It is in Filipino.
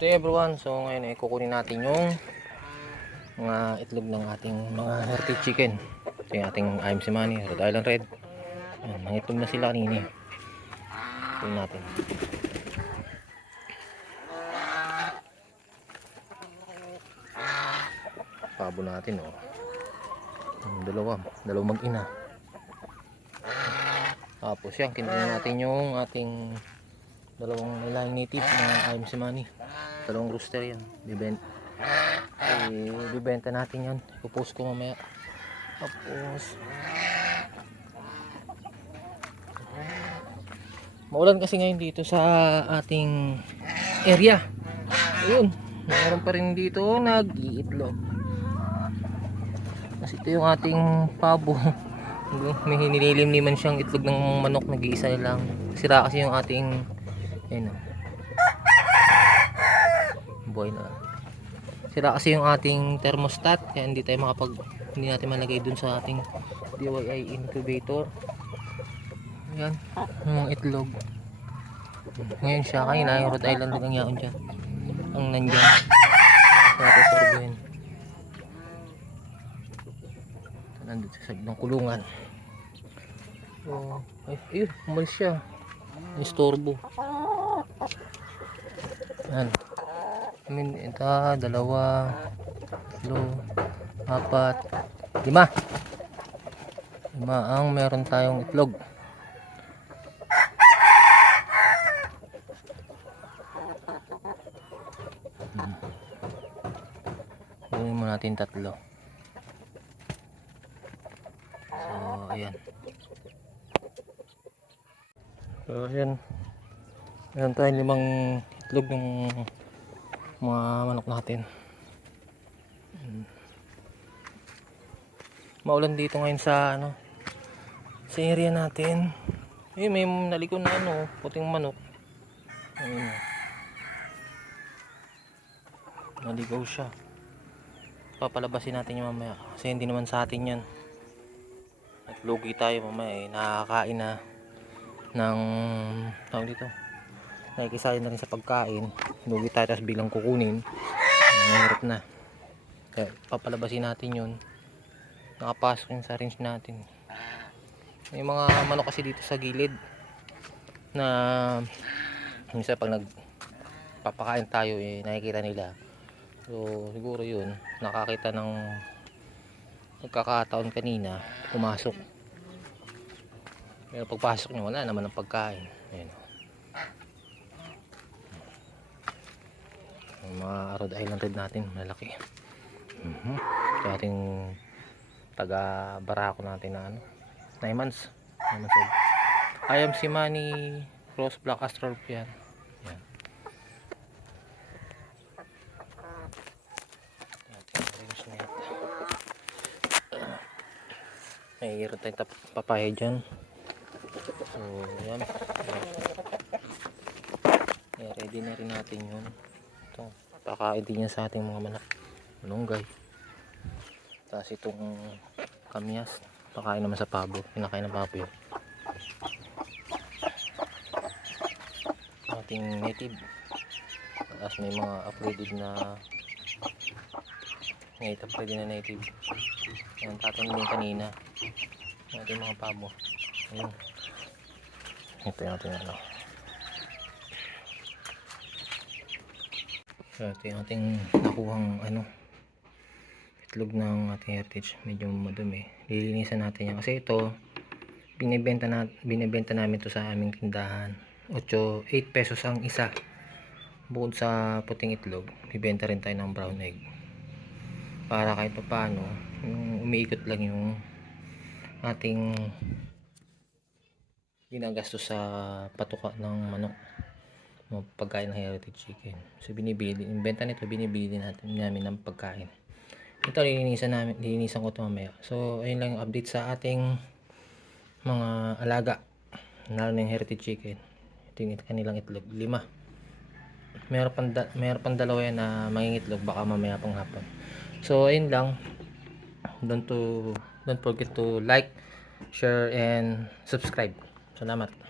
Day everyone. So ngayon ay kukunin natin yung mga itlog ng ating mga heritage chicken. Ito yung ating IMC Money, Rhode Island Red. Ayan, mga na sila kanina. eh. Kunin natin. Pabo natin oh. Yung dalawa, dalawang mag-ina. Tapos yan, kinuha natin yung ating dalawang nilaing native na IMC Money. Dalawang rooster yan. Bibenta. Eh, natin yan. Ipopost ko mamaya. Tapos, maulan kasi ngayon dito sa ating area. Ayun, mayroon pa rin dito nag-iitlog. Kasi ito yung ating pabo. May nililimliman siyang itlog ng manok nag-iisa lang. Sira kasi yung ating ayun o. Buhay na. Sira kasi yung ating thermostat kaya hindi tayo makapag hindi natin malagay dun sa ating DIY incubator. Yan, yung itlog. Ngayon siya kanina yung Rhode Island lang yaon dyan. Ang nandyan. Natin sorbuhin. Nandun sa ng kulungan. So, ay, ayun, umalis siya. Istorbo. Yan. I mean, ito, dalawa, tatlo, apat, lima. Lima ang meron tayong itlog. Hmm. Kunin mo natin tatlo. So, ayan. So, ayan. Meron tayong limang itlog ng mga manok natin. Ayan. Maulan dito ngayon sa ano sa area natin. Eh, may naliko na ano, puting manok. Ayun. Naligaw siya. Papalabasin natin yung mamaya. Kasi hindi naman sa atin yan. At lugi tayo mamaya eh. Nakakain na ng tawag dito. Nakikisaya na rin sa pagkain. Lugi tayo tapos bilang kukunin. Mahirap na. Kaya papalabasin natin yun. Nakapasok yun sa range natin. May mga manok kasi dito sa gilid na minsan pag nagpapakain tayo eh nakikita nila so siguro yun nakakita ng nagkakataon kanina pumasok pero pagpasok nyo wala naman ang pagkain Ayan. Ang mga Rhode Island Red natin malaki. Mhm. Ito ating taga barako natin na ano 9 months. 9 months I am si Manny Cross Black Astral yan yan. May iro tayong papaya dyan. So yan ready na rin natin yun ito pakain din sa ating mga manak malunggay tapos itong kamyas pakain naman sa pabo. Pinakain ng pabo yun. Ating native. Tapos may mga upgraded na ngayon upgraded na native. Yan tatanim din kanina. Ating mga pabo. Ayun ito yung ating ano so ito yung ating nakuhang ano itlog ng ating heritage. Medyo madumi. Lilinisan natin yan. Kasi ito binibenta na binibenta namin to sa aming tindahan. 8 8 pesos ang isa. Bukod sa puting itlog bibenta rin tayo ng brown egg. Para kahit pa paano yung umiikot lang yung ating ginagastos sa patuka ng manok o pagkain ng heritage chicken. So binibili din inventa nito binibili din natin namin ng pagkain. Ito lilinisan namin lilinisan ko ito mamaya. So ayun lang update sa ating mga alaga lalo na yung heritage chicken. Ito yung kanilang itlog lima. Meron pang, da, meron pang dalawa yan na mangingitlog baka mamaya pang hapon. So ayun lang. Don't to don't forget to like share and subscribe. Salamat